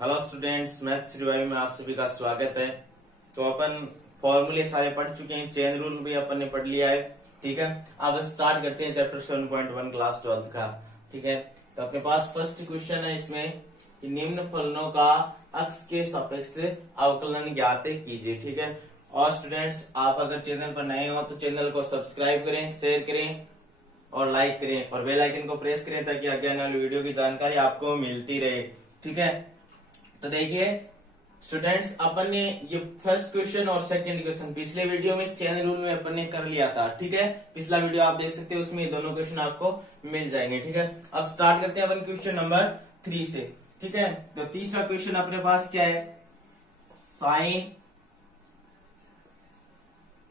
Hello students, maths revive में आप सभी का स्वागत है। तो अपन फॉर्मूले सारे पढ़ चुके हैं, चेन रूल भी अपन ने पढ़ लिया है। ठीक है, अब स्टार्ट करते हैं चैप्टर 7.1 क्लास 12 का। ठीक है, तो अपने पास फर्स्ट क्वेश्चन है इसमें कि निम्न फलनों का अक्ष के सापेक्ष अवकलन ज्ञात कीजिए। ठीक है, और स्टूडेंट्स आप अगर चैनल पर नए हो तो चैनल को सब्सक्राइब करें, शेयर करें और लाइक करें और बेल आइकन को प्रेस करें ताकि आगे आने वाली वीडियो की जानकारी आपको मिलती रहे। ठीक है, तो देखिए स्टूडेंट्स, अपन ने ये फर्स्ट क्वेश्चन और सेकंड क्वेश्चन पिछले वीडियो में चेन रूल में अपन ने कर लिया था। ठीक है, पिछला वीडियो आप देख सकते हैं, उसमें ये दोनों क्वेश्चन आपको मिल जाएंगे। ठीक है, अब स्टार्ट करते हैं अपन क्वेश्चन नंबर 3 से। ठीक है, तो तीसरा क्वेश्चन अपने पास क्या है, साइन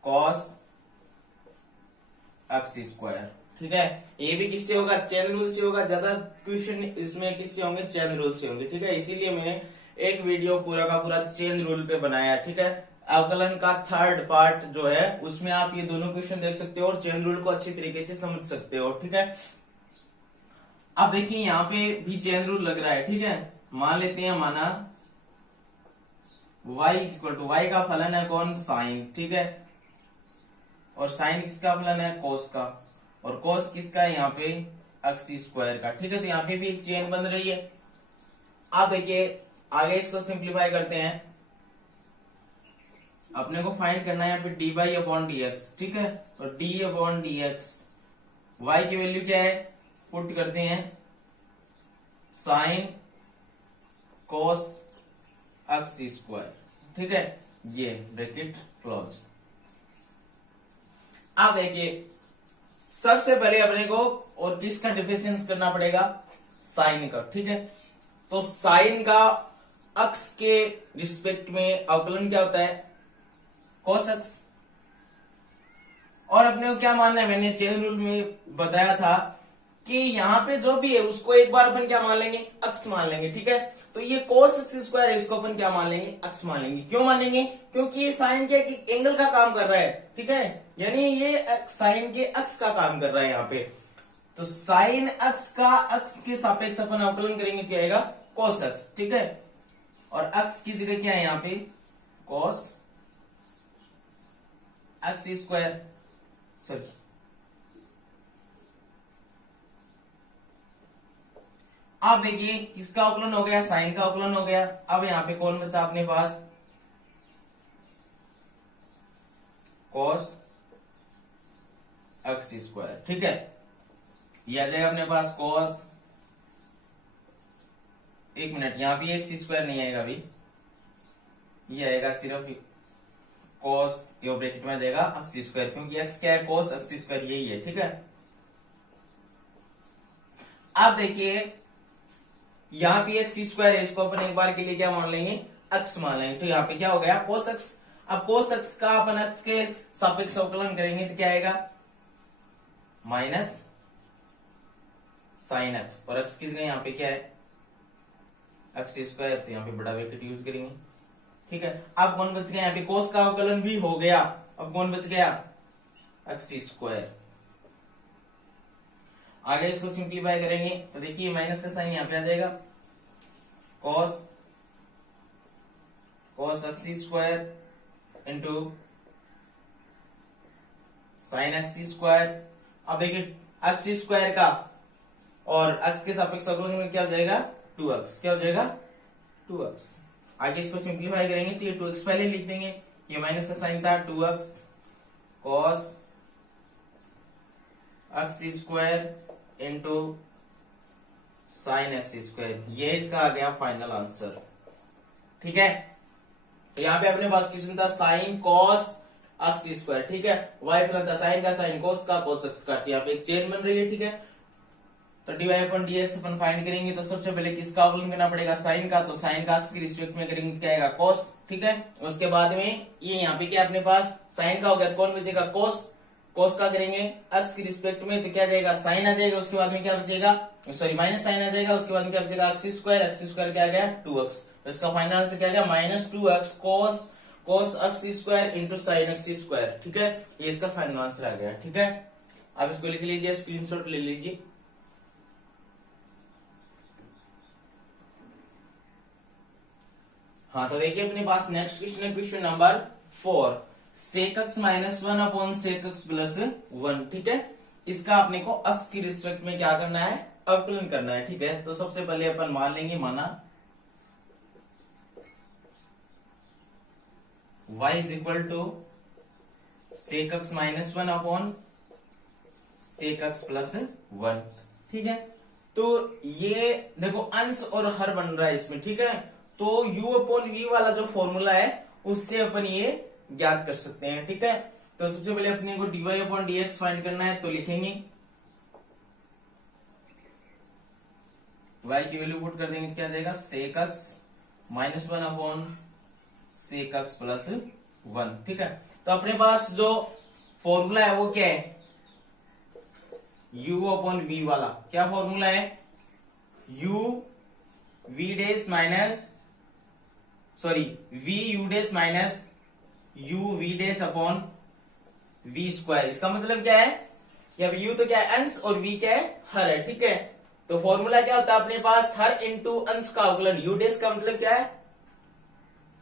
कॉस एक्स स्क्वायर। ठीक है, ये भी किससे होगा, चेन रूल से होगा। ज्यादा क्वेश्चन इसमें किससे होंगे, चेन रूल से होंगे। ठीक है, इसीलिए मैंने एक वीडियो पूरा का पूरा चेन रूल पे बनाया। ठीक है, अवकलन का थर्ड पार्ट जो है उसमें आप ये दोनों क्वेश्चन देख सकते हो और चेन रूल को अच्छी तरीके से समझ सकते हो। ठीक है, अब देखिए यहाँ पे भी चेन रूल लग रहा है। ठीक है, मान लेते हैं, माना y इक्वल टू y का फलन है कौन, साइन। ठीक है, और साइन किसका फलन है, कोस का, और कोस किसका है यहाँ पे, एक्स स्क्वायर का। ठीक है, तो यहाँ पे भी एक चेन बन रही है। अब देखिए आगे इसको सिंप्लीफाई करते हैं, अपने को फाइंड करना है यहाँ पे d y upon d x. ठीक है, तो d upon d x, y की वैल्यू क्या है, पुट करते हैं साइन कोस एक्स स्क्वायर। ठीक है, ये ब्रैकेट क्लोज। अब देखिए सबसे पहले अपने को और किसका डिफरेंस करना पड़ेगा, साइन का। ठीक है, तो साइन का अक्ष के रिस्पेक्ट में अवकलन क्या होता है, कोस एक्स। और अपने को क्या मानना है, मैंने चेन रूल में बताया था कि यहां पे जो भी है उसको एक बार अपन क्या मान लेंगे, अक्ष मान लेंगे। ठीक है, तो ये कोस एक्स स्क्वायर है, इसको अपन क्या मान लेंगे, अक्ष मान लेंगे। क्यों मानेंगे, क्योंकि ये साइन क्या कि एंगल का काम कर रहा है। ठीक है, यानी ये साइन के अक्ष का काम कर रहा है यहाँ पे। तो साइन अक्ष का अक्ष के सापेक्ष अपन अवकलन करेंगे, क्या आएगा, कोस अक्ष। ठीक है, और अक्ष की जगह क्या है यहाँ पे, कोस एक्स स्क्वायर। सॉरी, अब देखिए किसका अवकलन हो गया, साइन का अवकलन हो गया। अब यहाँ पे कौन बचा अपने पास, कोस एक्स स्क्वायर। ठीक है, ये आ जाएगा अपने पास कोस, एक मिनट, यहाँ पे एक्स स्क्वायर नहीं आएगा अभी, ये आएगा सिर्फ कोस, ये ब्रैकेट में आ जाएगा एक्स स्क्वायर, क्योंकि एक्स क्या है, कोस एक्स स्क्वायर, यही है। ठीक है, अब देखिए यहाँ पे एक्स स्क्वायर है, इसको अपन एक बार के लिए क्या मान लेंगे, अक्ष मान लेंगे। तो यहाँ पे क्या हो गया, कोस अक्ष। अब कोस अक्ष का अपन अक्ष के सापेक्ष अवकलन करेंगे तो क्या आएगा, माइनस साइन एक्स, और एक्स की जगह यहाँ पे क्या है, एक्स स्क्वायर, तो यहाँ पे बड़ा ब्रैकेट यूज करेंगे। ठीक है, अब कौन बच गया, यहाँ पे कोस का अवकलन भी हो गया। अब कौन बच गया, एक्स स्क्वायर। आगे इसको सिंप्लीफाई करेंगे तो देखिए माइनस का साइन यहाँ पे आ जाएगा, cos cos x square into sine x square. अब देखिए एक्स स्क्वायर का और एक्स के सापेक्ष अवकलन में क्या हो जाएगा, 2x। क्या हो जाएगा, 2x। आगे इसको सिंप्लीफाई करेंगे तो ये 2x पहले लिख देंगे, ये माइनस का साइन था, 2x cos x square into sine x square, ये इसका आ गया फाइनल आंसर। ठीक है, तो यहाँ पे अपने पास क्वेश्चन था साइन कॉस एक्स स्क्वायर। ठीक है, वाई फलन था साइन का, साइन कोस का, कोस एक्स का। यहाँ पे एक चेन बन रही है। ठीक है, तो d y upon d x अपन फाइंड करेंगे तो सबसे पहले किसका अवकलन करना पड़ेगा, साइन का। तो साइन का एक्स के रिस्पेक्ट में करेंगे क्या आएगा, कोस। ठीक है, उसके बाद में ये यहाँ पे क्या अपने पास साइन का हो गया, तो कौन बचेगा, कोस। कोस का करेंगे एक्स के रिस्पेक्ट में तो क्या जाएगा, साइन आ जाएगा। उसके बाद में क्या बचेगा, सॉरी माइनस साइन आ जाएगा। उसके बाद में क्या बचेगा, एक्स स्क्वायर क्या आ गया, 2x। तो इसका फाइनल आंसर क्या आ गया, -2x cos x square into sine x square. ठीक है, ये इसका फाइनल आंसर आ गया। ठीक है, आप इसको लिख लीजिए, स्क्रीनशॉट ले लीजिए। हाँ तो देखिए अपने पास नेक्स्ट क्वेश्चन है, question number 4, sec x -1 upon sec x +1। ठीक है, इसका अपने को अक्स की रिस्पेक्ट में क्या करना है, अवकलन करना है। ठीक है, तो सबसे पहले अपन मान लेंगे, माना y is equal to sec x -1 upon sec x +1। ठीक है, तो ये देखो अंश और हर बन रहा है इसमें। ठीक है, तो u अपॉन v वाला जो फॉर्मूला है उससे अपन ये ज्ञात कर सकते हैं। ठीक है, तो सबसे पहले अपने को dy अपॉन dx फाइंड करना है, तो लिखेंगे y की वैल्यू पुट कर देंगे तो क्या आ जाएगा, sec x -1 upon sec x +1। ठीक है, तो अपने पास जो फॉर्मूला है वो क्या है, u अपॉन v वाला क्या फॉर्मूला है, u v dash minus v u dash minus u v dash upon v square. इसका मतलब क्या है कि अब u तो क्या है अंश और v क्या है हर है। ठीक है, तो फॉर्मूला क्या होता है अपने पास, हर इंटू अंश का अवकलन, u डैश का मतलब क्या है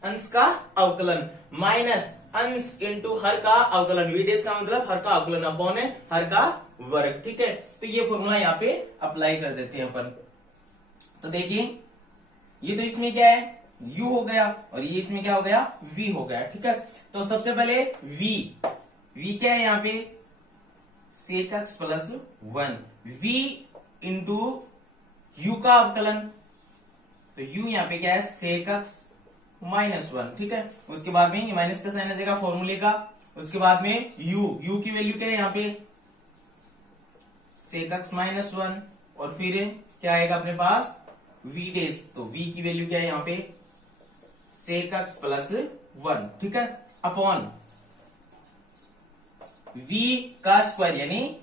अंश का अवकलन, माइनस अंश इंटू हर का अवकलन, v डैश का मतलब हर का अवकलन अपॉन हर का वर्ग। ठीक है, तो ये फॉर्मूला यहाँ पे अप्लाई कर देते हैं अपन। तो देखिए ये तो इसमें क्या है u हो गया और ये इसमें क्या हो गया v हो गया। ठीक है, तो सबसे पहले v क्या है यहाँ पे sec x +1, v into u का अवकलन, तो u यहाँ पे क्या है सेक एक्स -1। ठीक है, उसके बाद में माइनस का साइन आ जाएगा फॉर्मूले का, उसके बाद में u की वैल्यू क्या है यहाँ पे सेक एक्स -1 और फिर क्या आएगा अपने पास v डैश, तो v की वैल्यू क्या है यहाँ पे सेक एक्स +1। ठीक है, अपॉन v का स्क्वायर यानी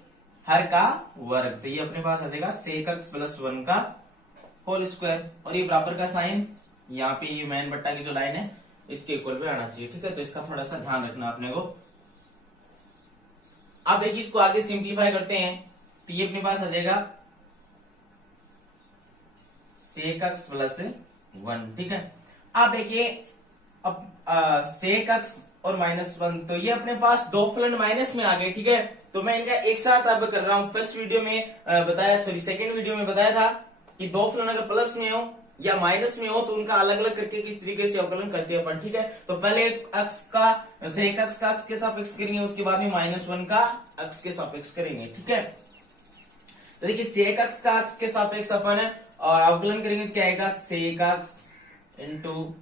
हर का वर्ग, तो ये अपने पास आ जाएगा सेक एक्स +1 का होल स्क्वायर, और ये बराबर का साइन यहाँ पे ये मैन बट्टा की जो लाइन है इसके इक्वल पे आना चाहिए। ठीक है, तो इसका थोड़ा सा ध्यान रखना अपने को। अब एक इसको आगे सिंप्लीफाई करते हैं, तो ये अपने पास आ जाएगा सेक एक्स +1। ठीक है, आप देखिए अब सेक एक्स और -1, तो ये अपने पास दो फलन माइनस में आ गए। ठीक है, तो मैं इनका एक साथ अब कर रहा हूं। फर्स्ट वीडियो में बताया, सेकंड वीडियो में बताया था कि दो फलन अगर प्लस में हो या माइनस में हो तो उनका अलग अलग करके किस तरीके से अवकलन करते हैं अपन। ठीक है, तो पहले अक्स का सेक एक्स का अक्स के सापेक्ष करेंगे, उसके बाद में -1 का अक्स के सापेक्ष करेंगे। ठीक है, तो देखिए सेक एक्स का अक्स के सापेक्ष अपन और अवकलन करेंगे तो क्या आएगा sec x into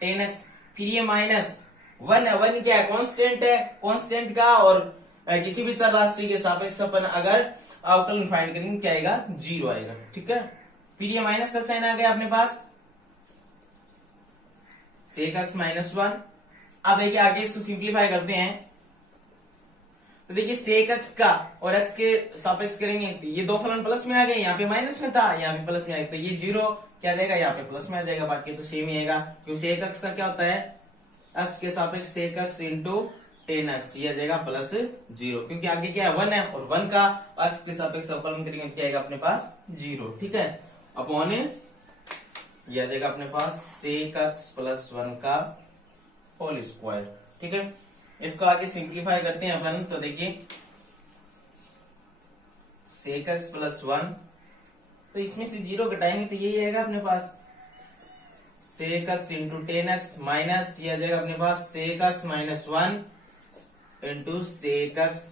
tan x, फिर ये -1 क्या है कांस्टेंट है, कांस्टेंट का और किसी भी चर राशि के सापेक्ष अपन अगर अवकलन फाइंड करेंगे क्या आएगा 0 आएगा। ठीक है, फिर ये माइनस का साइन आ गया अपने पास सेक एक्स -1। अब देखिए आगे इसको सिंप्लीफाई करते हैं, तो देखिए सेक एक्स का और एक्स के सापेक्ष करेंगे तो ये दो फलन प्लस में आ गए, यहाँ पे माइनस में था यहाँ पे प्लस में आएगा, तो ये 0 क्या आ जाएगा यहाँ पे प्लस में आ जाएगा, बाकी तो सेम ही आएगा क्योंकि सेक एक्स का क्या होता है एक्स के सापेक्ष sec x into tan x, ये आ जाएगा +0 क्योंकि आगे क्या है 1 है और 1 का एक्स के सापेक्ष अवकलन करेंगे तो क्या आएगा अपने पास 0। ठीक है, अपॉन ये आ जाएगा अपने पास सेक एक्स +1 का होल स्क्वायर। ठीक है, इसको आगे सिंप्लीफाई करते हैं अपन, तो देखिए सेक एक्स +1, तो इसमें से 0 घटाएंगे तो यही आएगा अपने पास sec x into tan x minus ये आ जाएगा अपने पास sec x -1 into sec x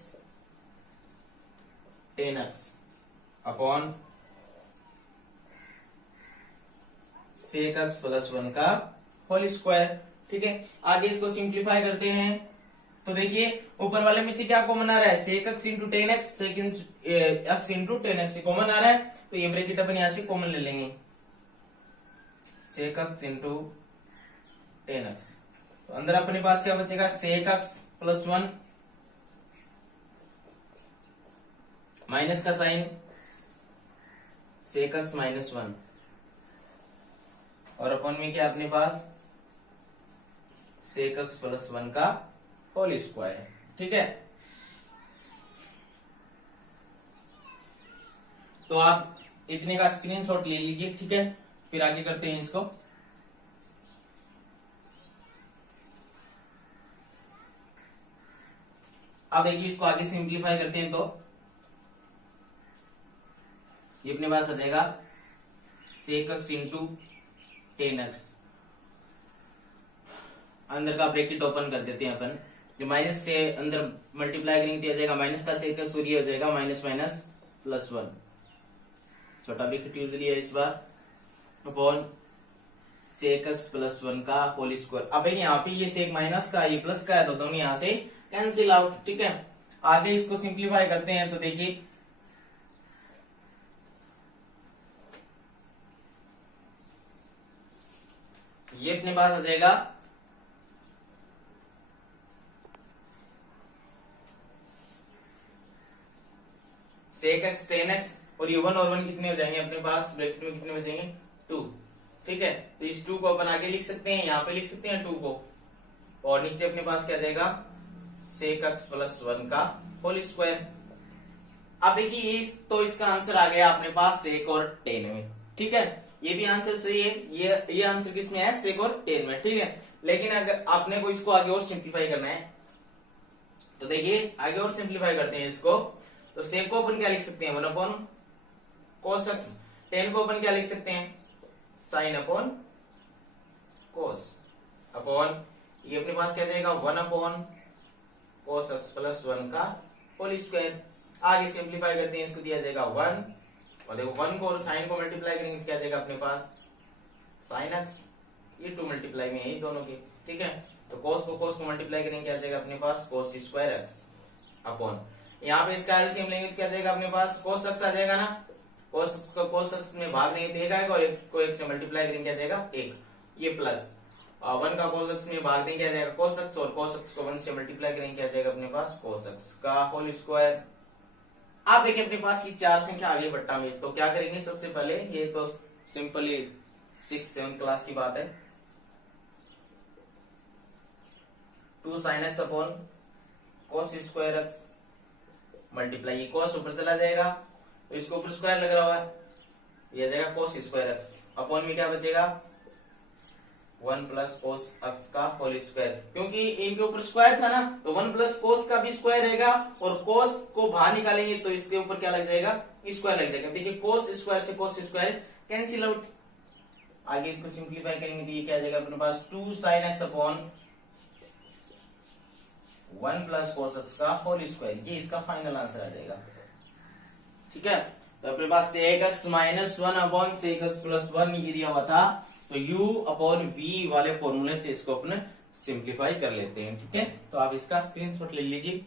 tan x upon sec x +1 का होल स्क्वायर। ठीक है, आगे इसको सिंप्लीफाई करते हैं, तो देखिए ऊपर वाले में से क्या कॉमन आ रहा है sec x into tan x, sec x into tan x common आ रहा है, तो ये ब्रैकेट अपन यहां से कॉमन ले लेंगे sec x into tan x, तो अंदर अपने पास क्या बचेगा सेक एक्स +1 माइनस का साइन सेक एक्स -1 और अपन में क्या अपने पास सेक एक्स +1 का होल स्क्वायर। ठीक है, तो आप इतने का स्क्रीनशॉट ले लीजिए। ठीक है, फिर आगे करते हैं इसको। अब देखिए इसको आगे सिंप्लीफाई करते हैं तो ये अपने पास आ जाएगा सेक एक्स इंटू 10x। अंदर का ब्रैकेट ओपन कर देते हैं अपन, जो माइनस से अंदर मल्टीप्लाई करेंगे दिया जाएगा माइनस का सेक एक्स, और ये हो जाएगा माइनस माइनस प्लस 1, छोटा ब्रैकेट यूज लिया इस बार, अपॉन सेक एक्स प्लस 1 का होल स्क्वायर। अब यहाँ पे ये सेक माइनस का ये प्लस का है तो दोनों यहाँ से कैंसिल आउट। ठीक है, आगे इसको सिंप्लीफाई करते हैं तो देखिए ये अपने पास आ जाएगा सेक एक्स 10x, और ये 1 और 1 कितने हो जाएंगे अपने पास ब्रैकेट में, कितने बचेंगे 2। ठीक है, तो इस 2 को अपन आगे लिख सकते हैं, यहाँ पे लिख सकते हैं 2 को, और नीचे अपने पास क्या जाएगा सेक एक्स प्लस 1 का होल स्क्वायर। अब देखिए तो इसका आंसर आ गया अपने पास सेक और 10 में। ठीक है, ये भी आंसर सही है, ये आंसर किसमें है सेक और 10 में। ठीक है, लेकिन अगर आपने को इसको आगे और सिंप्लीफाई करना है तो देखिए आगे और सिंप्लीफाई करते हैं इसको, तो सेक को अपन क्या लिख सकते हैं 1 अपॉन कोस एक्स, 10 को अपन क्या लिख सकते हैं साइन अपॉन कोस, अपॉन ये अपने पास क्या जाएगा 1 अपॉन कोस एक्स प्लस 1 का होल स्क्वायर। आगे सिंप्लीफाई करते हैं, इसको दिया जाएगा 1, और देखो 1 को और साइन को मल्टीप्लाई करेंगे तो क्या जाएगा अपने पास साइन एक्स, ये 2 मल्टीप्लाई में है दोनों के। ठीक है, तो कोस को मल्टीप्लाई करेंगे क्या जाएगा अपने पास कोस स्क्वायर एक्स, अपॉन यहाँ पे इसका एलसीएम लेंगे तो क्या जाएगा अपने पास कोस एक्स आ जाएगा ना, कोस एक्स में भाग नहीं देगा एक, और एक को एक से मल्टीप्लाई करेंगे क्या जाएगा 1, ये प्लस 1 का कोस एक्स में भाग देंगे क्या जाएगा कोस एक्स, और कोस एक्स को 1 से मल्टीप्लाई करेंगे क्या जाएगा अपने पास कोस एक्स का होल स्क्वायर। आप देखिए अपने पास ये 4 संख्या आ गई बट्टा में, तो क्या करेंगे सबसे पहले, ये तो सिंपली 6th-7th क्लास की बात है, 2 sin x upon cos square x multiply, ये कोस ऊपर चला जाएगा तो इसको ऊपर स्क्वायर लग रहा हुआ है, ये जाएगा कोस स्क्वायर एक्स, अपॉन में क्या बचेगा 1 प्लस कोस एक्स का होल स्क्वायर, क्योंकि इनके ऊपर स्क्वायर था ना तो 1 प्लस कोस का भी स्क्वायर रहेगा, और कोस को बाहर निकालेंगे तो इसके ऊपर क्या लग जाएगा स्क्वायर लग जाएगा। देखिए कोस स्क्वायर से कोस स्क्वायर कैंसिल आउट। आगे इसको सिंप्लीफाई करेंगे तो ये क्या जाएगा अपने पास 2 sin x upon 1 plus cos x का होल स्क्वायर, ये इसका फाइनल आंसर आ जाएगा। ठीक है, तो अपने पास sec x minus 1 upon sec x plus 1 ये दिया हुआ था, तो u अपॉन v वाले फॉर्मूले से इसको अपने सिंप्लीफाई कर लेते हैं। ठीक है, तो आप इसका स्क्रीनशॉट ले लीजिए।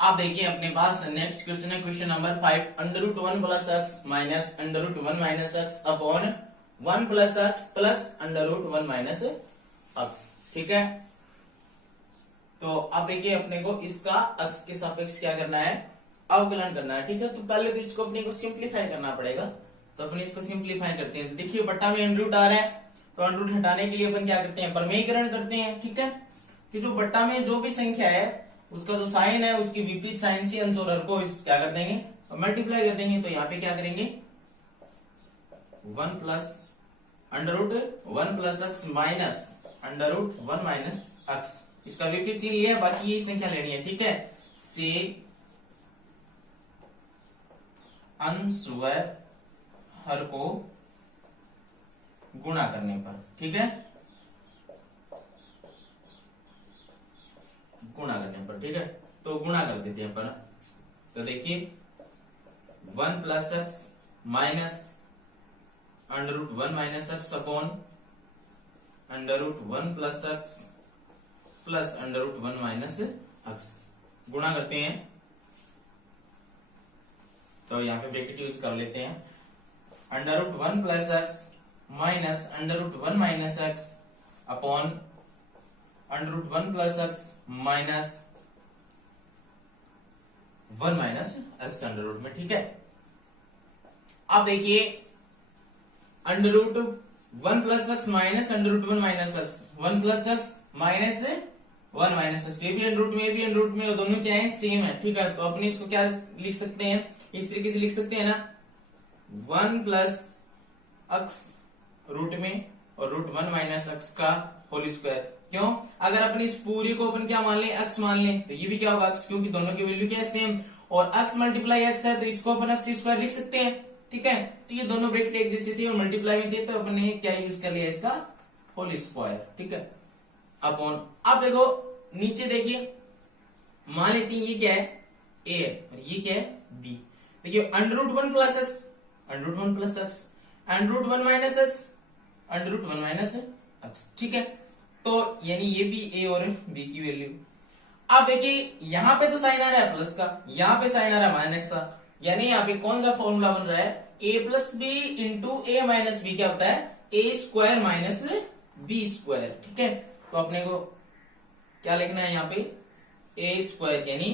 आप देखिए अपने पास नेक्स्ट क्वेश्चन है question number 5, √1 plus x minus √1 minus x upon 1 plus x plus √1 minus x. ठीक है, तो अब देखिए अपने को इसका एक्स के सापेक्ष क्या करना है अवकलन करना है। ठीक है, तो पहले तो इसको अपने को सिंप्लीफाई करना पड़ेगा, तो अपने इसको सिंप्लीफाई करते हैं। तो देखिए बट्टा में अंडर रूट आ रहा है, तो अंडर रूट हटाने के लिए अपन क्या करते हैं परमेयीकरण करते हैं। ठीक है, कि जो बट्टा में जो भी संख्या है उसका जो साइन है उसकी विपरीत साइन से अंश और हर को क्या कर देंगे मल्टीप्लाई कर देंगे। तो यहाँ पे क्या करेंगे 1 plus under root 1 plus x minus under root 1 minus x, इसका विपरीत चिन्ह लिया है, बाकी ये संख्या लेनी है। ठीक है, से अंश व हर को गुणा करने पर। ठीक है, गुणा करने पर। ठीक है, तो गुणा कर देते हैं अपन। तो देखिए 1 plus x minus under root 1 minus x upon under root 1 plus x plus under root 1 minus x, गुणा करते हैं तो यहाँ पे ब्रैकेट यूज कर लेते हैं। Under root 1 plus x minus under root 1 minus x upon under root 1 plus x minus 1 minus x under root में। ठीक है, अब देखिए under root 1 plus x minus under root 1 minus x, 1 plus x minus 1 minus x, ये भी under root में, ये भी अंडर रूट में, और दोनों क्या है सेम है। ठीक है, तो अपने इसको क्या लिख सकते हैं इस तरीके से लिख सकते हैं ना 1 प्लस एक्स रूट में और √1 माइनस x का होल स्क्वायर। क्यों? अगर अपन इस पूरी को अपन क्या मान लें, x मान लें, तो ये भी क्या होगा x, क्योंकि दोनों की वैल्यू क्या है, सेम, और x मल्टीप्लाई x है तो इसको अपन x स्क्वायर लिख सकते हैं। ठीक है, तो ये दोनों ब्रैकेट एक जैसे थे और मल्टीप्लाई में थे, तो अपन ने क्या यूज कर लिया, इसका होल स्क्वायर। ठीक है, अपॉन, अब देखो नीचे देखिए, मान लेते हैं ये क्या है, a है और ये क्या है, b। देखिए √1 plus x, √1 plus x, √1 minus x, √1 minus x। ठीक है, तो यानी ये भी a और b की वैल्यू। अब देखिए यहां पे तो साइन आ रहा है प्लस का, यहां पे साइन आ रहा है माइनस का, यानी यहाँ पे कौन सा फॉर्मूला बन रहा है, a plus b into a minus b, क्या होता है, a square minus b square. ठीक है, तो अपने को क्या लिखना है यहाँ पे, a स्क्वायर यानी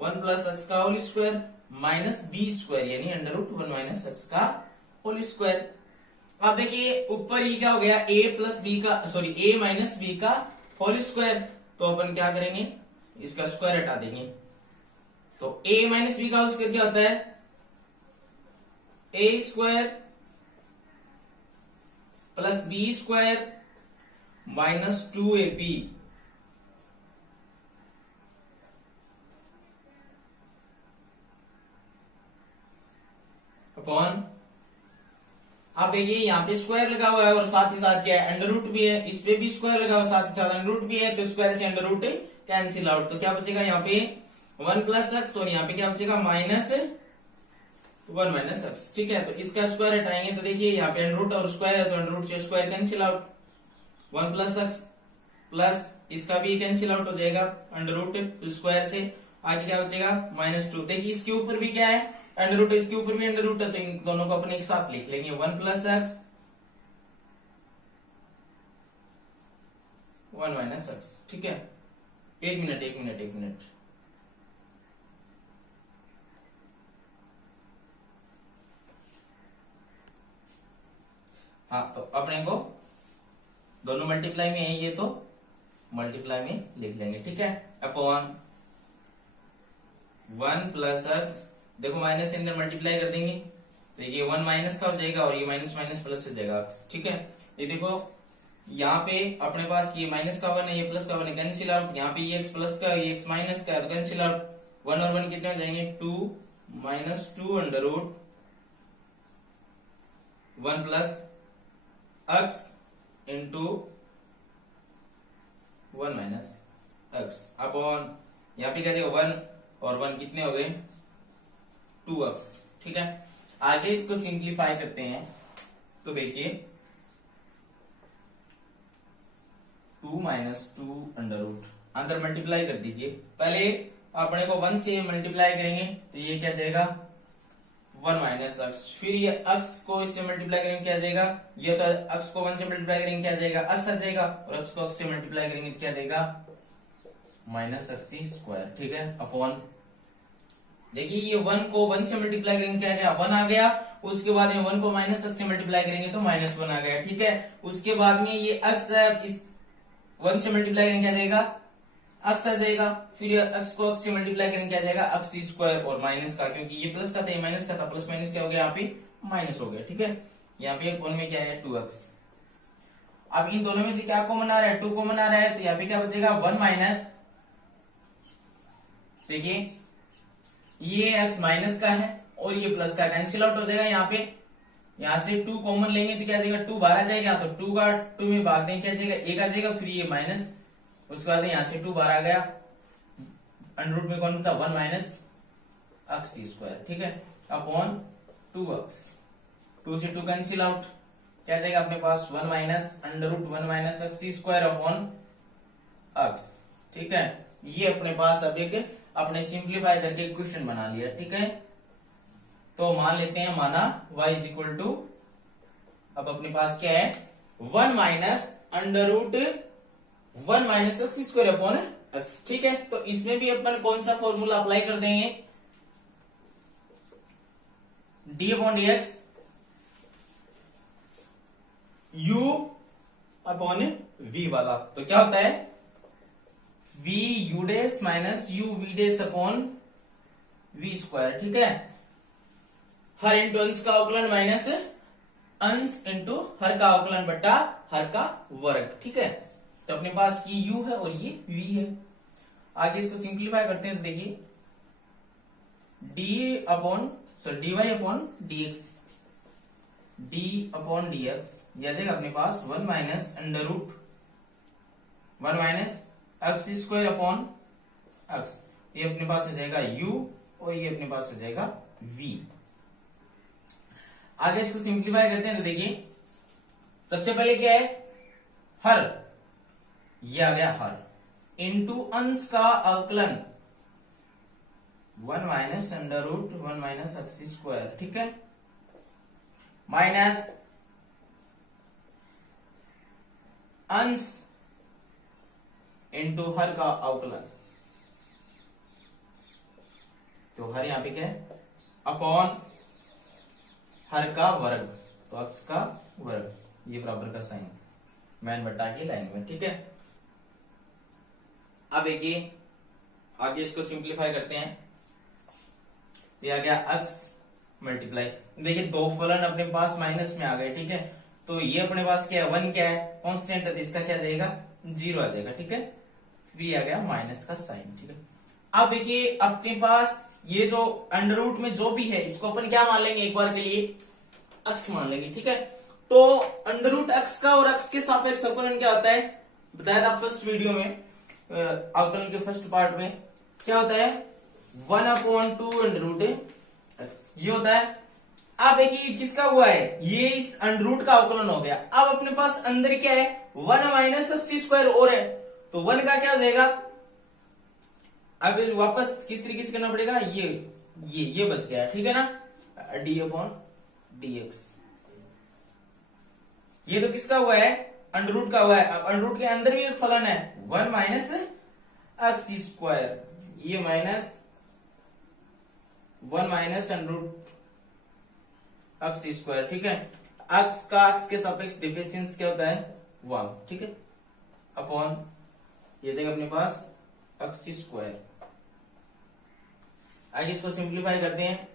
1 प्लस एक्स का whole square minus b square यानी √1 माइनस एक्स का होल स्क्वायर। अब देखिए ऊपर ये क्या हो गया, a प्लस बी का, सॉरी a माइनस बी का होल स्क्वायर, तो अपन क्या करेंगे, इसका स्क्वायर हटा देंगे, तो a माइनस बी का होल स्क्वायर क्या होता है, a square plus b square minus 2ab upon, आप देखिए यहाँ पे स्क्वायर लगा हुआ है और साथ ही साथ क्या है, अंडर रूट भी है, इस पे भी स्क्वायर लगा हुआ है, साथ ही साथ अंडर रूट भी है, तो स्क्वायर से अंडर रूट कैंसिल आउट, तो क्या बचेगा यहाँ पे 1 प्लस एक्स और यहाँ पे क्या बचेगा माइनस 1 माइनस एक्स। ठीक है, तो इसका स्क्वायर हटाएंगे तो देखिए यहाँ पे अंडर रूट और स्क्वायर है, तो अंडर रूट से square cancel out, 1 plus x plus इसका भी कैंसिल आउट हो जाएगा अंडर रूट स्क्वायर से, आगे क्या बचेगा -2। देखिए इसके ऊपर भी क्या है, अंडर रूट, इसके ऊपर भी अंडर रूट है, तो इन दोनों को अपन एक साथ लिख लेंगे, 1 प्लस एक्स 1 माइनस एक्स। ठीक है, एक मिनट, हाँ, तो अपने को दोनों मल्टीप्लाई में है, ये तो मल्टीप्लाई में लिख लेंगे। ठीक है, अपॉन 1 प्लस एक्स, देखो माइनस के अंदर मल्टीप्लाई कर देंगे, तो ये 1 माइनस का हो जाएगा और ये माइनस माइनस प्लस हो जाएगा एक्स। ठीक है, ये देखो यहाँ पे अपने पास ये माइनस का 1 है, ये प्लस का 1 है, कैंसिल आउट, यहाँ पे ये एक्स प्लस का, ये एक्स माइनस का है, तो कैंसिल आउट, 1 और 1 कितने हो जाएंगे, 2 minus 2 under root 1 plus x into 1 minus x upon, यहाँ पे क्या जाएगा 1 और 1 कितने हो गए, 2x। ठीक है, आगे इसको सिंप्लीफाई करते हैं, तो देखिए 2 माइनस 2 अंडर रूट, अंदर मल्टीप्लाई कर दीजिए, पहले अपने को 1 से मल्टीप्लाई करेंगे तो ये क्या जाएगा 1 माइनस एक्स, फिर ये x को इससे मल्टीप्लाई करेंगे क्या जाएगा, ये तो x को 1 से मल्टीप्लाई करेंगे क्या जाएगा, x आ जाएगा, और x को x से मल्टीप्लाई करेंगे तो क्या जाएगा माइनस एक्स स्क्वायर। ठीक है, अपॉन, देखिए ये 1 को 1 से मल्टीप्लाई करेंगे क्या गया, 1 आ गया, उसके बाद में 1 को माइनस एक्स से मल्टीप्लाई करेंगे तो -1 आ गया। ठीक है, उसके बाद में ये x है, इस 1 से मल्टीप्लाई करेंगे क्या जाएगा, x आ जाएगा, फिर x को x से मल्टीप्लाई करेंगे क्या जाएगा, x स्क्वायर और माइनस का, क्योंकि ये प्लस का था, ये माइनस का था, प्लस माइनस क्या हो गया, यहाँ पे माइनस हो गया। ठीक है, यहाँ पे फोन में क्या है 2x। अब इन दोनों में से क्या कॉमन आ रहा है, 2 कॉमन आ रहा है, तो यहाँ पे क्या बचेगा 1 माइनस, देखिए ये x माइनस का है और ये प्लस का, कैंसिल आउट हो जाएगा, यहाँ पे यहां से 2 कॉमन लेंगे तो क्या जाएगा 2 बाहर आ जाएगा, तो 2 का 2 में भाग देंगे क्या जाएगा 1 आ जाएगा, फिर ये माइनस, उसके बाद यहाँ से 2 बाहर आ गया, अंडर रूट में कौन सा 1 माइनस एक्स स्क्वायर। ठीक है, अपॉन 2x, 2 से 2 कैंसिल आउट, क्या जाएगा अपने पास 1 minus under root 1 minus x square upon x. ठीक है, ये अपने पास अब एक अपने सिंप्लीफाई करके क्वेश्चन बना लिया। ठीक है, तो मान लेते हैं, माना y इज इक्वल टू, अब अपने पास क्या है 1 minus under root 1 minus x square upon x. ठीक है, तो इसमें भी अपन कौन सा फॉर्मूला अप्लाई कर देंगे, d upon d x u upon v वाला, तो क्या होता है v u dash minus u v dash upon v square. ठीक है, हर इंटू अंश का अवकलन माइनस अंश इंटू हर का अवकलन बट्टा हर का वर्ग, ठीक है। तो अपने पास ये u है और ये v है। आगे इसको सिंप्लीफाई करते हैं तो देखिए d y upon d x, d upon d x यह जाएगा अपने पास 1 minus under root 1 minus x square upon x, ये अपने पास हो जाएगा u और ये अपने पास हो जाएगा v। आगे इसको सिंप्लीफाई करते हैं तो देखिए सबसे पहले क्या है, हर, ये आ गया हर, इंटू अंश का अवकलन 1 minus under root 1 minus x square, ठीक है, माइनस अंश इंटू हर का अवकलन, तो हर यहां पे क्या है अपॉन हर का वर्ग, तो एक्स का वर्ग, ये बराबर का साइन मैन बट्टा की लाइन में, ठीक है। अब देखिए आगे इसको सिंप्लीफाई करते हैं, ये आ गया x मल्टीप्लाई, देखिए दो फलन अपने पास माइनस में आ गए, ठीक है, तो ये अपने पास क्या है 1 क्या है कांस्टेंट है, तो इसका क्या जाएगा 0 आ जाएगा, ठीक है, v आ गया माइनस का साइन, ठीक है। अब देखिए अपने पास ये जो अंडर रूट में जो भी है इसको अपन क्या मान लेंगे, एक बार के लिए x मान लेंगे, ठीक है। तो अंडर रूट x का और x के सापेक्ष अवकलन क्या होता है, बताया था फर्स्ट वीडियो में, अवकलन के फर्स्ट पार्ट में क्या होता है 1/2 अंडर रूट x, ये होता है। अब देखिए किसका हुआ है, ये इस अंडर रूट का अवकलन हो गया। अब अपने पास अंदर क्या है 1 माइनस एक्स स्क्वायर और है, तो 1 का क्या हो जाएगा, अब वापस किस तरीके से करना पड़ेगा, ये बच गया, ठीक है ना, डी अपॉन डी एक्स, ये तो किसका हुआ है अंडर रूट का हुआ है। अब अंडर रूट के अंदर भी एक फलन है 1 माइनस एक्स स्क्वायर, ये minus 1 minus under root x square, ठीक है, एक्स का एक्स के सापेक्ष डिफरेंस क्या होता है 1, ठीक है, अपॉन ये जगह अपने पास एक्स स्क्वायर। आगे इसको सिंप्लीफाई करते हैं,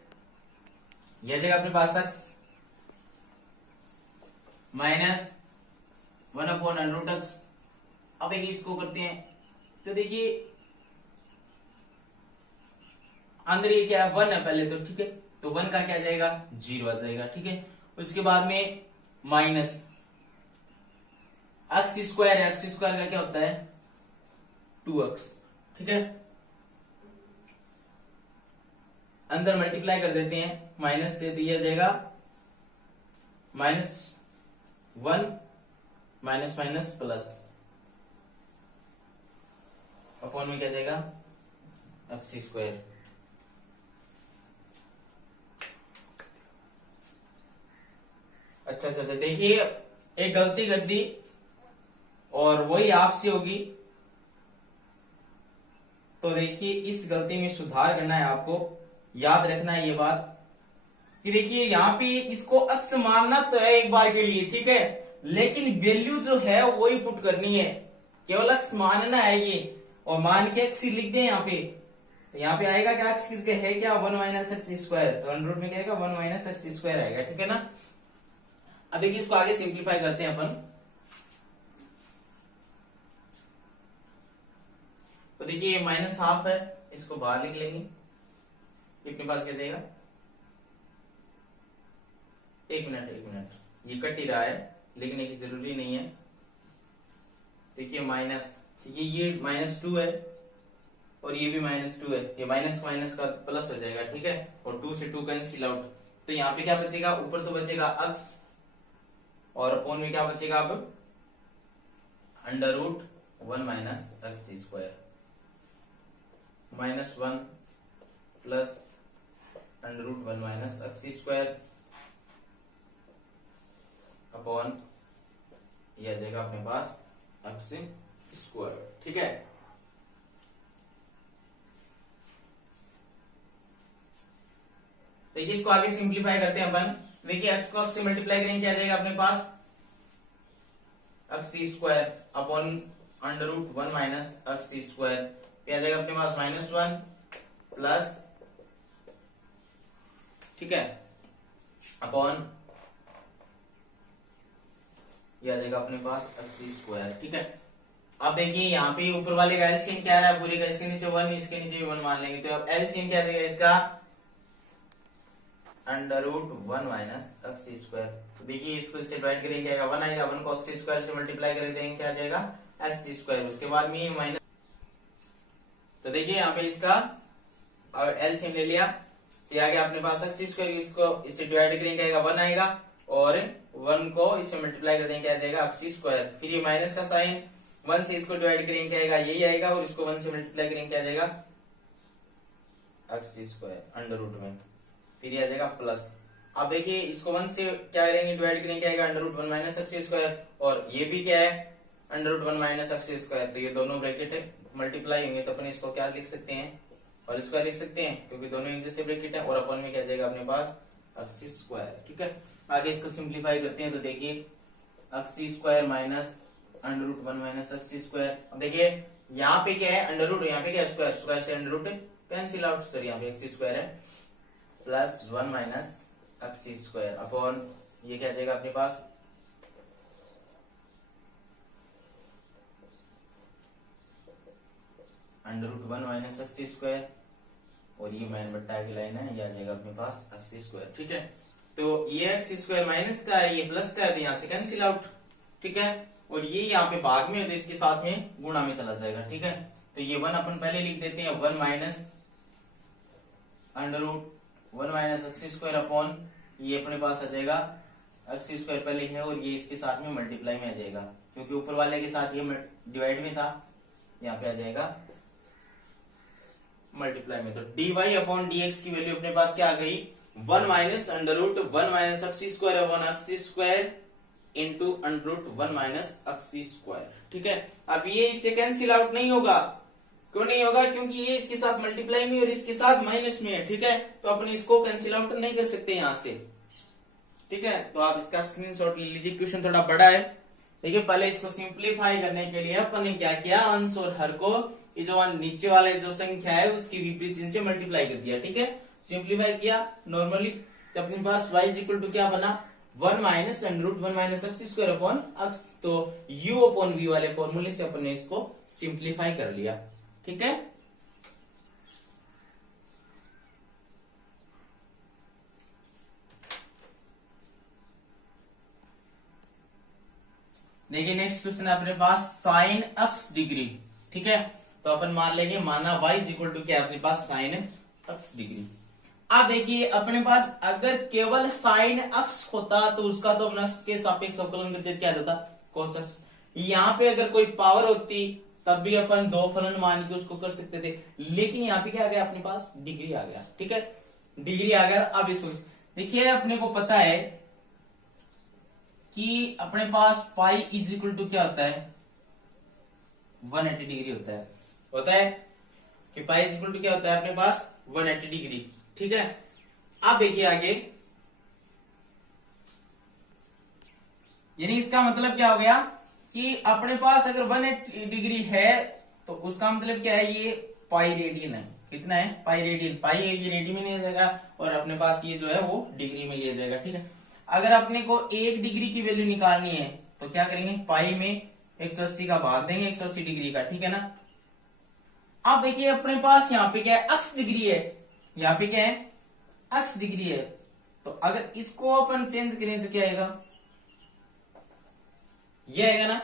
यह जगह अपने पास x minus 1 upon under root x. अब एक इसको करते हैं तो देखिए अंदर ये क्या है 1 है पहले तो, ठीक है, तो 1 का क्या जाएगा 0 आ जाएगा, ठीक है। उसके बाद में माइनस एक्स स्क्वायर है, एक्स स्क्वायर का क्या होता है 2x, ठीक है, अंदर मल्टीप्लाई कर देते हैं माइनस से, तो ये आ जाएगा -1 माइनस माइनस प्लस अपॉन में क्या जाएगा एक्स स्क्वायर। अच्छा, देखिए एक गलती कर दी और वही आपसे होगी, तो देखिए इस गलती में सुधार करना है, आपको याद रखना है ये बात कि देखिए यहाँ पे इसको अक्स मानना तो है एक बार के लिए, ठीक है, लेकिन वैल्यू जो है वही पुट करनी है, केवल अक्स मानना है ये, और मान के एक्स लिख दें यहाँ पे, तो यहाँ पे आएगा क्या एक्स किसके है क्या 1 माइनस एक्स स्क्वायर, तो अंडर रूट में क्या आएगा 1 माइनस एक्स स्क्वायर आएगा, ठीक है ना। अब देखिए इसको आगे सिंप्लीफाई करते हैं अपन, तो देखिए ये माइनस हाफ है, इसको बाहर लिख लेंगे, अपने पास क्या जाएगा, एक मिनट ये कट ही रहा है, लिखने की जरूरी नहीं है। देखिए माइनस ये -2 है और ये भी -2 है, ये माइनस माइनस का प्लस हो जाएगा, ठीक है, और 2 से 2 कैंसिल आउट, तो यहाँ पे क्या बचेगा, ऊपर तो बचेगा x और अपॉन में क्या बचेगा अब under root 1 minus x square, -1 plus under root 1 minus x square upon यह आ जाएगा अपने पास एक्स स्क्वायर, ठीक है। देखिए इसको आगे सिंप्लीफाई करते हैं अपन, देखिए एक्स को एक्स से मल्टीप्लाई करेंगे क्या जाएगा अपने पास x square upon under root 1 minus x square, क्या जाएगा अपने पास -1 प्लस, ठीक है, अपॉन ये आ जाएगा अपने पास एक्स स्क्वायर। ठीक है, अब देखिए यहाँ पे ऊपर वाले का एलसीएम क्या आ रहा है पूरे का, इसके नीचे 1, इसके नीचे भी 1 मान लेंगे, तो अब एलसीएम क्या देगा इसका, √1 माइनस एक्स स्क्वायर। तो देखिए इसको इससे डिवाइड करेंगे क्या आएगा, 1 आएगा, 1 को एक्स स्क्वायर से मल्टीप्लाई कर देंगे क्या आ जाएगा एक्स स्क्वायर, उसके बाद में माइनस। तो देखिए यहाँ पे इसका और एलसीएम ले लिया, तो आ गया अपने पास एक्स स्क्वायर, इसको इससे डिवाइड करेंगे क्या आएगा 1 आएगा, और 1 को इससे मल्टीप्लाई कर देंगे क्या आ जाएगा एक्स स्क्वायर। फिर ये माइनस का साइन, 1 से इसको डिवाइड करेंगे क्या आएगा यही आएगा, और इसको 1 से मल्टीप्लाई करेंगे क्या आ जाएगा एक्स स्क्वायर अंडर रूट में, फिर ये आ जाएगा प्लस। अब देखिए इसको 1 से क्या करेंगे डिवाइड करेंगे क्या आएगा √1 माइनस एक्स स्क्वायर, और ये भी क्या है √1 माइनस एक्स स्क्वायर, तो ये दोनों ब्रैकेट है मल्टीप्लाई होंगे, तो अपन इसको क्या लिख सकते हैं और स्क्वायर लिख सकते हैं, क्योंकि दोनों एक जैसे ब्रैकेट है, और अपन में क्या जाएगा अपने पास एक्स स्क्वायर। ठीक है, आगे इसको सिंप्लीफाई करते हैं, तो देखिए x square minus √1 minus x square. अब देखिए यहाँ पे क्या है अंडर रूट, यहाँ पे क्या स्क्वायर, स्क्वायर से under root cancel out, sorry यहाँ पे एक्स स्क्वायर है, plus 1 minus x square upon ये क्या जाएगा अपने पास √1 माइनस एक्स स्क्वायर, और ये मैन बट्टा की लाइन है, ये आ जाएगा अपने पास एक्स स्क्वायर। ठीक है, तो ये एक्स स्क्वायर माइनस का है, ये प्लस का है, तो यहाँ से कैंसिल आउट। ठीक है, और ये यहाँ पे भाग में है, तो इसके साथ में गुणा में चला जाएगा। ठीक है, तो ये 1 अपन पहले लिख देते हैं, 1 minus √1 minus x square upon ये अपने पास आ जाएगा एक्स स्क्वायर पहले है, और ये इसके साथ में मल्टीप्लाई में आ जाएगा, क्योंकि ऊपर वाले के साथ ये डिवाइड में था, यहाँ पे आ जाएगा मल्टीप्लाई में। तो dy अपॉन dx की वैल्यू अपने पास क्या आ गई 1 minus √1 minus x square upon x square into √1 minus x square. ठीक है, अब ये इससे कैंसिल आउट नहीं होगा, क्यों नहीं होगा, क्योंकि ये इसके साथ मल्टीप्लाई में और इसके साथ माइनस में है। ठीक है, तो अपन इसको कैंसिल आउट नहीं कर सकते यहां से। ठीक है, तो आप इसका स्क्रीनशॉट ले लीजिए, क्वेश्चन थोड़ा बड़ा है। देखिए पहले इसको सिंप्लीफाई करने के लिए अपन ने क्या किया, अंश और हर को ये जो नीचे वाले जो संख्या है उसकी विपरीत चिन्ह से मल्टीप्लाई कर दिया। ठीक है, सिंप्लीफाई किया नॉर्मली, तो अपने पास y इक्वल टू क्या बना 1 minus √1 minus x square upon x, तो u अपॉन v वाले फॉर्मूले से अपन ने इसको सिंप्लीफाई कर लिया। ठीक है, देखिए नेक्स्ट क्वेश्चन है अपने पास साइन x डिग्री। ठीक है, तो अपन मान लेंगे माना y इक्वल टू क्या है अपने पास साइन x डिग्री। अब देखिए अपने पास अगर केवल साइन x होता तो उसका तो अपना x के सापेक्ष अवकलन करते क्या जाता cos x। यहाँ पे अगर कोई पावर होती तब भी अपन दो फलन मान के उसको कर सकते थे, लेकिन यहाँ पे क्या आ गया अपने पास डिग्री आ गया। ठीक है, डिग्री आ गया। अब इसको देखिए अपने को पता है कि अपने पास पाई इज इक्वल टू क्या होता है 180 डिग्री होता है कि पाई इज इक्वल टू क्या होता है अपने पास 180 डिग्री। ठीक है, अब देखिए आगे, यानी इसका मतलब क्या हो गया कि अपने पास अगर 180 डिग्री है तो उसका मतलब क्या है, ये पाई रेडियन है। कितना है पाई रेडियन, पाई ये रेडियन में लिया जाएगा और अपने पास ये जो है वो डिग्री में लिया जाएगा। ठीक है, अगर अपने को 1 डिग्री की वैल्यू निकालनी है तो क्या करेंगे, पाई में 180 का भाग देंगे 180 डिग्री का। ठीक है ना, अब देखिए अपने पास यहाँ पे क्या है x डिग्री है, यहाँ पे क्या है x डिग्री है, तो अगर इसको अपन चेंज करें तो क्या आएगा, ये आएगा ना,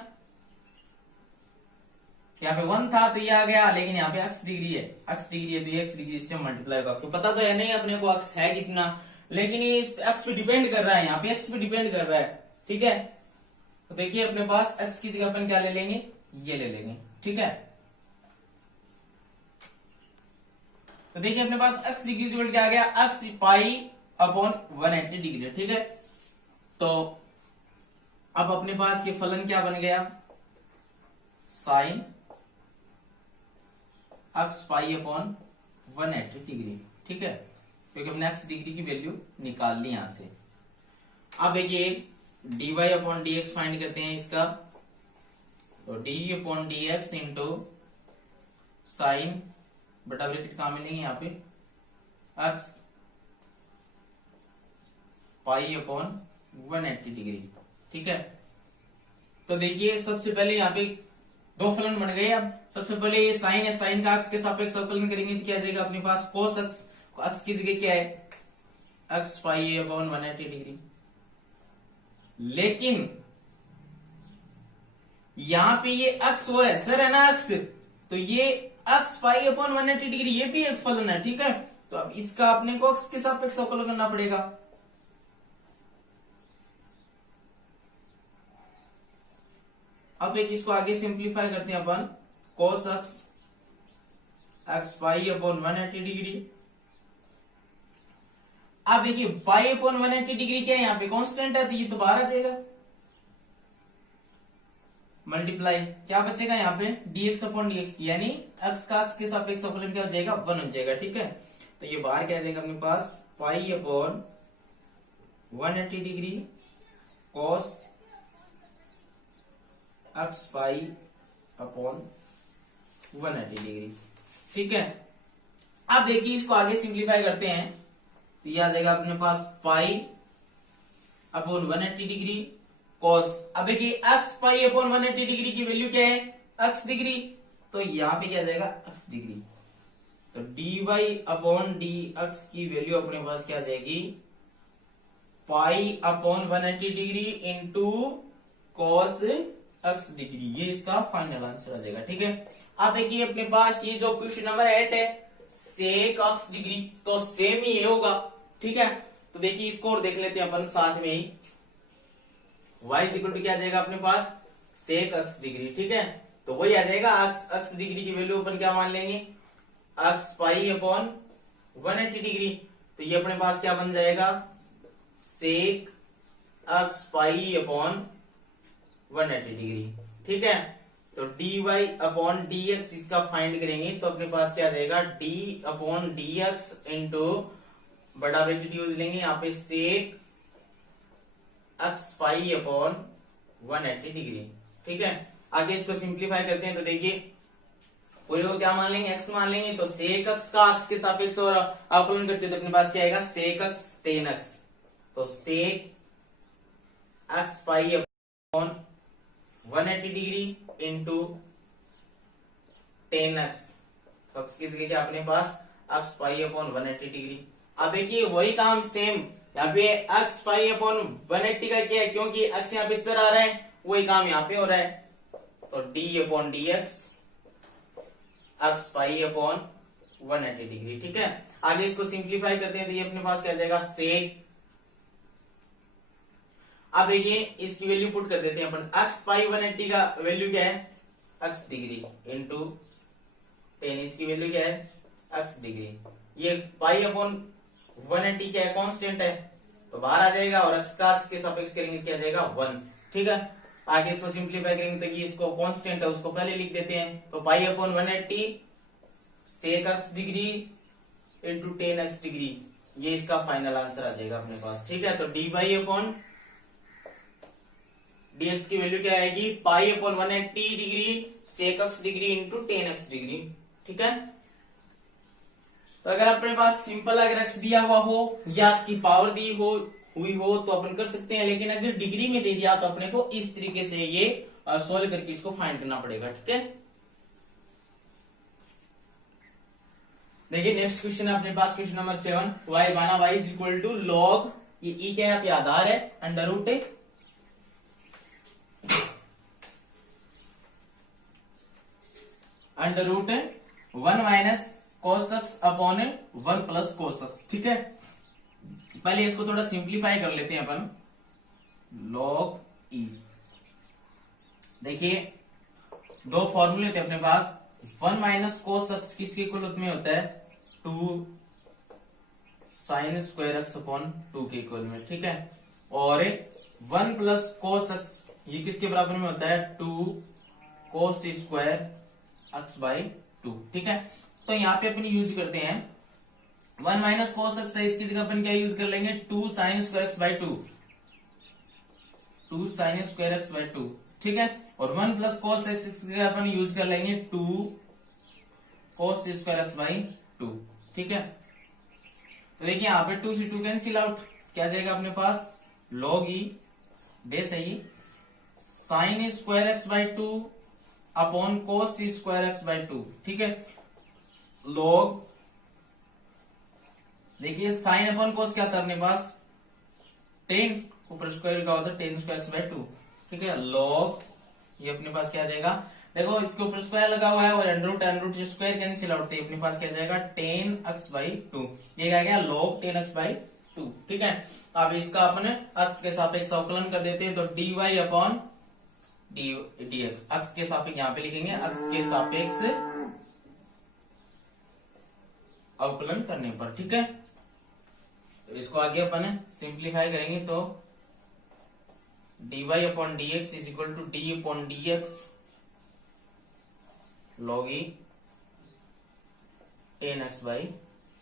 यहाँ पे 1 था तो ये आ गया, लेकिन यहाँ पे x डिग्री है, x डिग्री है तो ये x डिग्री से मल्टीप्लाई होगा, क्यों पता तो है नहीं अपने को x है कितना, लेकिन ये इस x पे डिपेंड कर रहा है, यहाँ पे x पे डिपेंड कर रहा है। ठीक है, तो देखिए अपने पास x की जगह अपन क्या ले लेंगे, ये ले लेंगे। ठीक है, तो देखिए अपने पास x डिग्री इक्वल क्या आ गया, x पाई अपॉन 180 डिग्री। ठीक है, तो अब अपने पास ये फलन क्या बन गया, sine x pi upon 180 degree. ठीक है, क्योंकि हमने x डिग्री की वैल्यू निकाल ली यहां से। अब देखिए dy अपॉन dx फाइंड करते हैं इसका, तो dy upon dx into sine बटा ब्रैकेट कहां मिलेंगे यहाँ पे x पाई अपॉन 180 डिग्री। ठीक है, तो देखिए सबसे पहले यहाँ पे दो फलन बन गए। अब सबसे पहले ये साइन है, साइन का अक्ष के सापेक्ष अवकलन करेंगे तो क्या आ जाएगा अपने पास कोस अक्ष, अक्ष की जगह क्या है अक्ष पाई अपॉन 180 डिग्री। लेकिन यहां पे ये अक्ष और चर है ना अक्ष, तो ये अक्ष पाई अपॉन 180 डिग्री ये भी एक फलन है, ठीक है। तो अब इसका अपने को अक्ष के सापेक्ष अवकलन करना पड़ेगा। अब एक इसको आगे सिंप्लीफाई करते हैं अपन, कोस अक्ष एक्स पाई अपॉन 180 डिग्री। अब देखिए पाई अपॉन 180 डिग्री क्या है यहाँ पे कांस्टेंट है, तो ये तो बाहर आ जाएगा, मल्टीप्लाई क्या बचेगा यहाँ पे dx अपॉन dx, यानी x का x के सापेक्ष अवकलन क्या हो जाएगा 1 हो जाएगा, ठीक है। तो ये बाहर क्या आ जाएगा अपने पास pi upon 180 degree cos x pi upon 180 degree, ठीक है। अब देखिए इसको आगे सिंप्लीफाई करते हैं तो ये आ जाएगा अपने पास पाई अपॉन 180 डिग्री cos। अब देखिए x पाई अपॉन 180 डिग्री की वैल्यू क्या है x डिग्री, तो यहां पे क्या आ जाएगा x डिग्री, तो dy अपॉन dx की वैल्यू अपने पास क्या आ जाएगी पाई upon 180 degree into cos x degree, ये इसका फाइनल आंसर आ जाएगा, ठीक है। अब देखिए अपने पास ये जो क्वेश्चन नंबर 8 है सेक x डिग्री, तो सेम ही ये होगा, ठीक है। तो देखिए इसको और देख लेते हैं अपन साथ में ही, y इक्वल टू क्या आ जाएगा अपने पास सेक x डिग्री, ठीक है। तो वही आ जाएगा x डिग्री की वैल्यू अपन क्या मान लेंगे x पाई अपॉन 180 डिग्री, तो ये अपने पास क्या बन जाएगा सेक x पाई अपॉन 180 डिग्री, ठीक है। तो dy अपॉन dx इसका फाइंड करेंगे तो अपने पास क्या आ जाएगा d अपॉन dx इंटू बड़ा ब्रैकेट यूज लेंगे यहाँ पे सेक x पाई अपॉन 180 डिग्री, ठीक है। आगे इसको सिंप्लीफाई करते हैं तो देखिए पूरे को क्या मान लेंगे x मान लेंगे, तो सेक x का x के सापेक्ष और अवकलन करते हैं तो अपने पास क्या आएगा सेक x टेन x, तो सेक x pi upon 180 degree into ten x, x की जगह क्या अपने पास x पाई अपॉन 180 डिग्री। अब देखिए वही काम सेम यहाँ पे x पाई अपॉन 180 का क्या है, क्योंकि x यहाँ पे चर आ रहा है वही काम यहाँ पे हो रहा है, तो d upon dx x pi upon 180 degree, ठीक है। आगे इसको सिंप्लीफाई करते हैं तो ये अपने पास क्या आ जाएगा सेक, अब देखिए इसकी वैल्यू पुट कर देते हैं अपन, x पाई 180 का वैल्यू क्या है x डिग्री इंटू टेन, इसकी वैल्यू क्या है x डिग्री, ये पाई अपॉन 180 क्या है कांस्टेंट है तो बाहर आ जाएगा, और x का x के सापेक्ष करेंगे क्या आ जाएगा 1, ठीक है। आगे इसको सिंप्लीफाई करेंगे तो ये इसको कांस्टेंट है उसको पहले लिख देते हैं, तो पाई अपॉन 180 सेक x degree into ten x degree, ये इसका फाइनल आंसर आ जाएगा अपने पास, ठीक है। तो डी बाई अपॉन dx की वैल्यू क्या आएगी पाई अपॉन 180 डिग्री सेक x degree into ten x degree, ठीक है। तो अगर अपने पास सिंपल अगर x दिया हुआ हो या x की पावर दी हुई हो तो अपन कर सकते हैं, लेकिन अगर डिग्री में दे दिया तो अपने को इस तरीके से ये सोल्व करके इसको फाइंड करना पड़ेगा, ठीक है। देखिए नेक्स्ट क्वेश्चन है अपने पास क्वेश्चन नंबर 7, y माना y is equal to log, ये e क्या है यहाँ पे आधार है अंडर रूट है under root 1 minus cos x upon 1 plus cos x, ठीक है। पहले इसको थोड़ा सिंप्लीफाई कर लेते हैं अपन, log e, देखिए दो फॉर्मूले थे अपने पास, 1 माइनस cos x किसके इक्वल में होता है 2 साइन स्क्वायर x अपॉन 2 के इक्वल में, ठीक है। और 1 प्लस cos x ये किसके बराबर में होता है 2 cos स्क्वायर x बाई 2, ठीक है। तो यहाँ पे अपन यूज करते हैं 1 माइनस cos x है, इसकी जगह अपन क्या यूज कर लेंगे 2 sine square x by 2, 2 sine square x by 2, ठीक है। और 1 प्लस cos x की जगह अपन यूज कर लेंगे 2 cos स्क्वायर x बाई 2, ठीक है। तो देखिए यहाँ पे 2 से 2 कैंसिल आउट, क्या जाएगा अपने पास log e बेस है ये sine square x by two upon cos square x by two. ठीक है, लॉग, देखिए साइन अपॉन कोस क्या था अपने पास, टेन, ऊपर स्क्वायर लिखा होता है, ten square x by two. ठीक है, लॉग ये अपने पास क्या आ जाएगा, देखो इसके ऊपर स्क्वायर लगा हुआ है और under root square cancel out थे, अपने पास क्या जाएगा टेन एक्स बाई टू। ये क्या गया log ten x by two. ठीक है, अब इसका अपने अक्ष के सापेक्ष अवकलन कर देते हैं, तो d y upon d x, अक्ष के सापेक्ष यहाँ पे लिखेंगे, अक्ष के सापेक्ष अवकलन करने पर। ठीक है, तो इसको आगे अपन सिंप्लीफाई करेंगे, तो d y upon d x is equal to d upon d x log e tan x by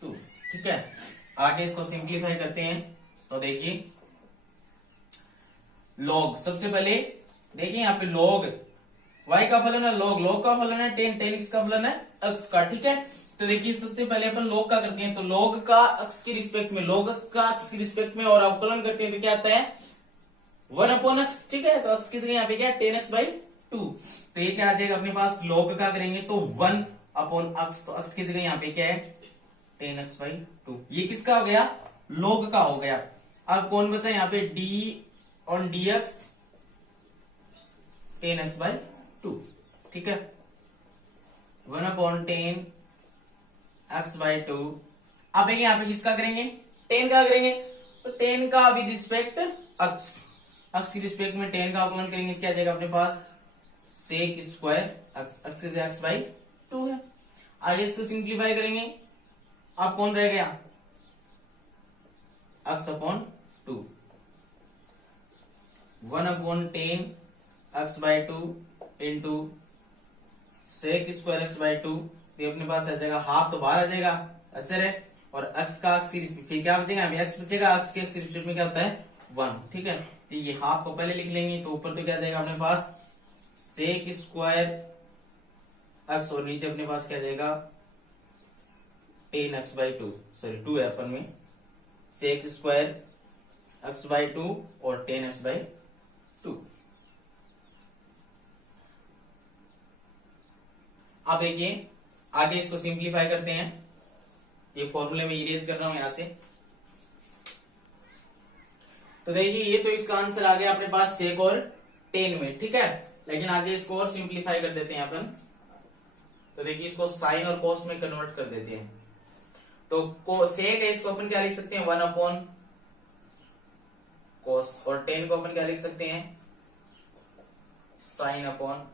two. ठीक है, आगे इसको सिंप्लीफाई करते हैं, तो देखिए लॉग, सबसे पहले देखिए यहाँ पे लॉग y का फलन है, लॉग का फलन है टेन, टेन एक्स का फलन है एक्स का। ठीक है, तो देखिए सबसे पहले अपन लॉग का करते हैं, तो लॉग का अक्ष के रिस्पेक्ट में, लॉग का अक्ष के रिस्पेक्ट में और अवकलन करते हैं तो क्या आता है वन अपॉन एक्स। ठीक है, तो एक्स की जगह यहाँ पे क्या है टेन एक्स बाई टू, तो ये क्या आ जाएगा अपने पास, लॉग का करेंगे तो वन अपॉन एक्स, तो एक्स की जगह यहाँ पे क्या है टेन एक्स बाई टू। ये किसका हो गया लॉग का हो गया। अब कौन बचा यहाँ पे D on D x tan x by two. ठीक है, one upon tan x by two. अब यहाँ पे किसका करेंगे टेन का करेंगे, तो टेन का विद रिस्पेक्ट एक्स, एक्स की रिस्पेक्ट में टेन का अवकलन करेंगे, क्या जाएगा अपने पास सेक स्क्वायर एक्स से एक्स बाई टू है। आगे इसको सिंप्लीफाई करेंगे, अब कौन रह गया x upon two, one upon tan x by two into sec square x by two, ये अपने पास आ जाएगा हाफ, तो बाहर आ जाएगा अच्छा है, और एक्स का फिर क्या बचेगा एक्स बचेगा, एक्स के एक्स रिस्पेक्ट में क्या होता है वन। ठीक है, तो ये हाफ को पहले लिख लेंगे, तो ऊपर तो क्या जाएगा अपने पास सेक स्क्वायर एक्स और नीचे अपने पास क्या जाएगा tan x by two, sorry two है अपन में, sec square x by two और टेन एक्स बाई टू। अब देखिए आगे इसको सिंप्लीफाई करते हैं, ये फॉर्मूले में इरेज कर रहा हूं यहां से, तो देखिए ये तो इसका आंसर आ गया अपने पास सेक और टेन में। ठीक है, लेकिन आगे इसको और सिंप्लीफाई कर देते हैं अपन, तो देखिए इसको साइन और कोस में कन्वर्ट कर देते हैं, तो सेक है इसको अपन क्या लिख सकते हैं वन अपॉन कोस, और टेन को अपन क्या लिख सकते हैं साइन अपॉन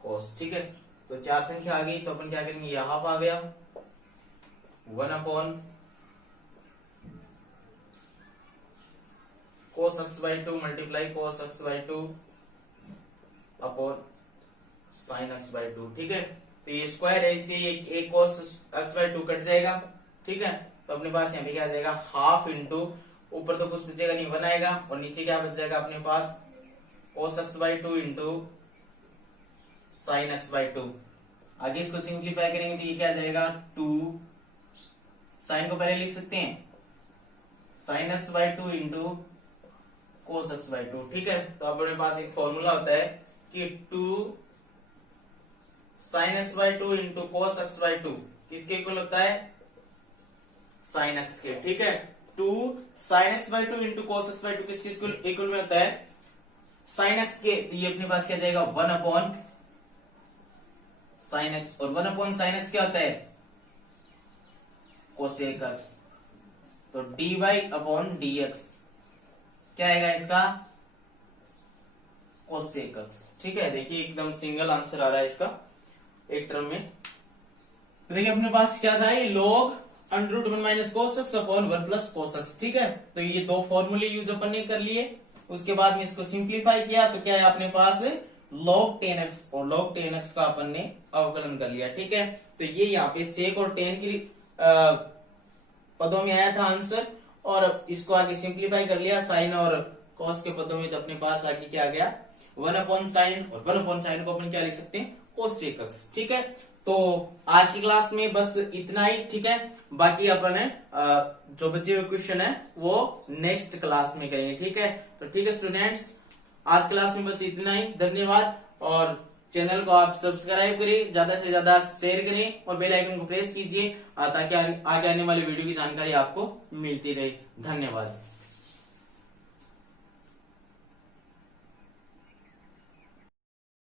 कोस। ठीक है, तो चार संख्या आ गई, तो अपन क्या करेंगे यह हाफ आ गया, one upon cos x by to multiply cos x by two upon sine x by two. ठीक है, तो ये स्क्वायर है, इससे एक कोस एक्स बाई टू कट जाएगा। ठीक है, तो अपने पास यहाँ पे क्या आ जाएगा हाफ इंटू, ऊपर तो कुछ बचेगा नहीं वन आएगा, और नीचे क्या बच जाएगा अपने पास cos x by two into sine x by two. आगे इसको सिंप्लीफाई करेंगे तो ये क्या आ जाएगा टू, साइन को पहले लिख सकते हैं sign x by two into cos x by two. ठीक है, तो अब अपने पास एक फॉर्मूला होता है कि two sine x by two into cos x by two किसके इक्वल होता है साइन एक्स के। ठीक है, two sine x by two into cos x by two किसके इक्वल में होता है साइन एक्स के, तो ये अपने पास क्या जाएगा वन अपॉन साइन एक्स, और वन अपॉन साइन एक्स क्या होता है कोसेक एक्स, तो d y upon d x क्या आएगा इसका कोसेक एक्स। ठीक है, देखिए एकदम सिंगल आंसर आ रहा है इसका एक टर्म में। तो देखिए अपने पास क्या था ये log under root one minus cos x upon one plus cos x. ठीक है, तो ये दो फॉर्मूले यूज अपन ने कर लिए, उसके बाद में इसको सिंप्लीफाई किया, तो क्या है अपने पास log 10x और log 10x का अपन ने अवकलन कर लिया। ठीक है, तो ये यहाँ पे सेक और टेन की पदों में आया था आंसर, और इसको आगे सिंप्लीफाई कर लिया साइन और कॉस के पदों में, तो अपने पास आगे क्या आ गया वन अपॉन साइन, और वन अपॉन साइन को अपन क्या लिख सकते हैं कोसेक एक्स। ठीक है, तो आज की क्लास में बस इतना ही। ठीक है, बाकी अपन जो बचे हुए क्वेश्चन है वो नेक्स्ट क्लास में करेंगे। ठीक है, तो ठीक है स्टूडेंट्स, आज क्लास में बस इतना ही। धन्यवाद। और चैनल को आप सब्सक्राइब करें, ज्यादा से ज्यादा शेयर करें और बेल आइकन को प्रेस कीजिए ताकि आगे आने वाले वीडियो की जानकारी आपको मिलती रहे। धन्यवाद।